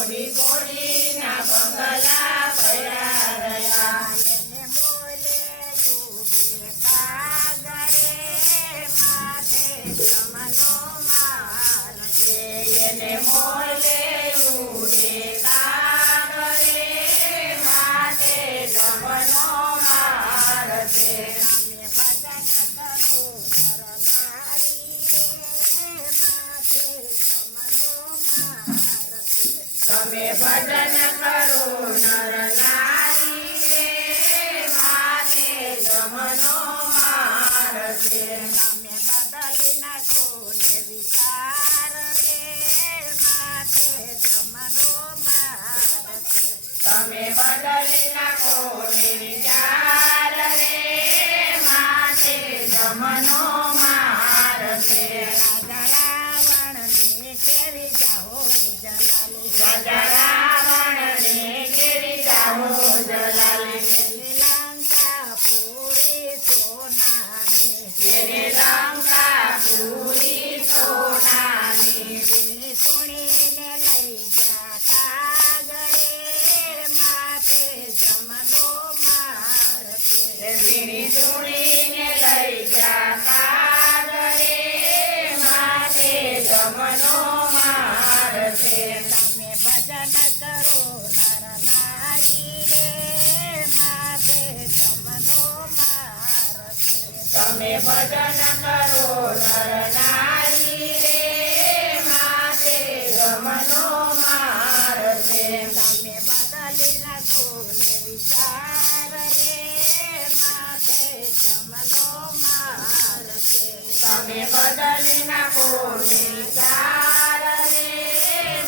મોડી કોડીના બંગલા પડ્યા રહ્યા. એને મોલે ઉડે કાગરે માથે જમનો માર છે. એને મોલે ઉડે કાગરે માથે જમનો માર છે. તમે ભજન કરો નર નારી રે માથે જમનો માર છે. તમે ભજન કરો નર નારી રે માથે જમનો માર છે. તમે બદલી નાખો ને વિચાર રે માથે જમનો માર છે. તમે બદલી નાખો ને વિચાર રે માથે જમનો માર છે. રાજા રાવણને કેરી જાહો જલાલી. રાજા રાવણને ઘેરી જાઓ જલાલી. પેલી લંકા પૂરી સોનાની. એને લંકા પૂરી સોનાની. વીણી સુણીને લઈ ગયા કાગરે માથે જમનો માર છે. વીણી ચૂડીને લઈ ગયા કાગરે માથે જમનો માર છે. તમે ભજન કરો નર નારી રે માથે જમનો માર છે. તમે ભજન કરો નર નારી રે માથે જમનો માર છે. તમે બદલી નાખો ને વિચાર રે માથે જમનો માર છે. તમે બદલી નાખો ને વિચાર રે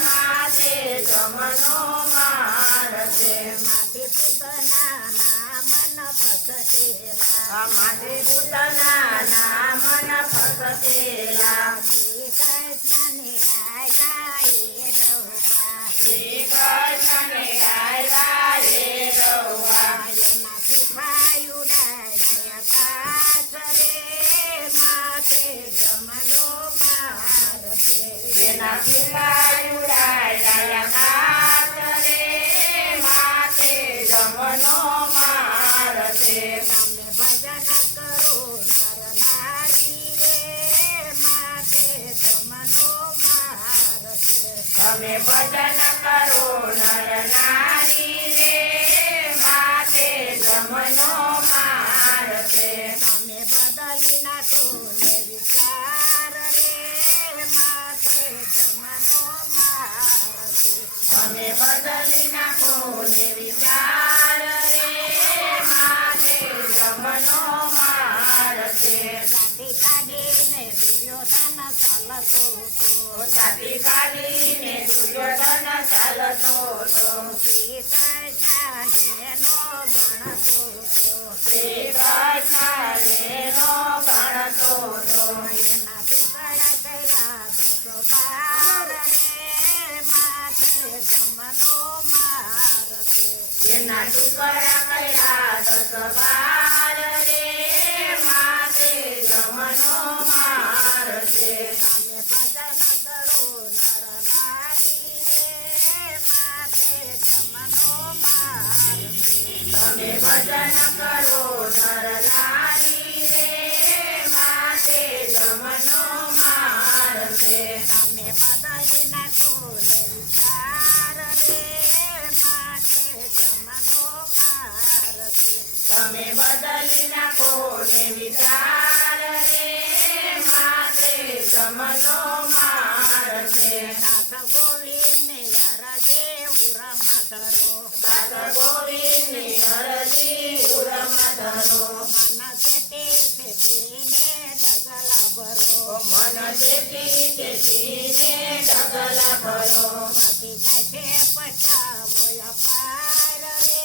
માથે જમનો માર છે. માથે પૂતના નામન ફસેલા. માથે પૂતના નામન ફસેલા. શ્રી કૃષ્ણને રાજા એ રવા. શ્રી કૃષ્ણને આવ્યા એ રવા. એના સિપાયું ડાયા કાચ રે માથે જમનો માર છે. એના સિપાયું ડાયા કાચ રે માથે જમનો માર છે. તમે ભજન કરો નર નારી રે માથે જમનો માર છે. તમે ભજન કરો નર નારી રે માથે જમનો માર છે. તમે બદલી નાખો ને વિચાર રે માથે જમનો માર છે. તમે બદલી નાખો ને વિચાર રે માથે જમનો માર છે. જાતિ કાઢીને દુર્યોધન ચાલતો હતો. છાતી કાઢીને દુર્યોધન ચાલતો હતો. શ્રી કૃષ્ણને નો ગણતો હતો. શ્રી કૃષ્ણને નો ગણતો હતો. એના ટુકડા કર્યા 10-12 રે માથે જમનો માર છે. એના ટુકડા કર્યા 10-12 રે માથે જમનો માર છે. તમે ભજન કરો નર નારી રે માથે જમનો માર છે. તમે ભજન કરો નર નારી રે માથે જમનો માર છે. તમે બદલી નાખો ને વિચાર રે માથે જમનો માર છે. તમે બદલી નાખો ને વિચાર રે માથે જમનો માર છે. દાસ ગોવિંદને અરજે ઉરમાં ધરો. દાસ ગોવિંદની અરજી ઉરમાં ધરો. મન ચેતીને ડગલા ભરો. મન ચેતીને ડગલા ભરો. પછી થશે પટાવો અપાર રે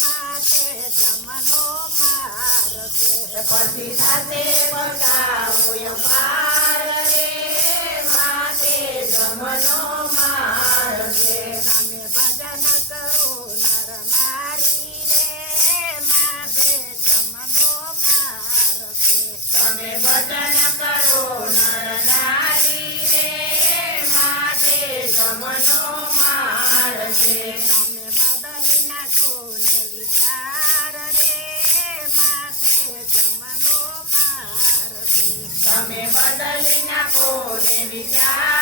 માથે જમનો માર છે. પછી સાથે પટાવો પાર રે માથે જમનો માર છે. તમે ભજન કરો નર નારી રે માથે જમનો માર છે. તમે ભજન કરો નર નારી રે માથે જમનો માર છે. તમે બદલી નાખો ને વિચાર રે માથે જમનો માર છે. તમે બદલી નાખો ને વિચાર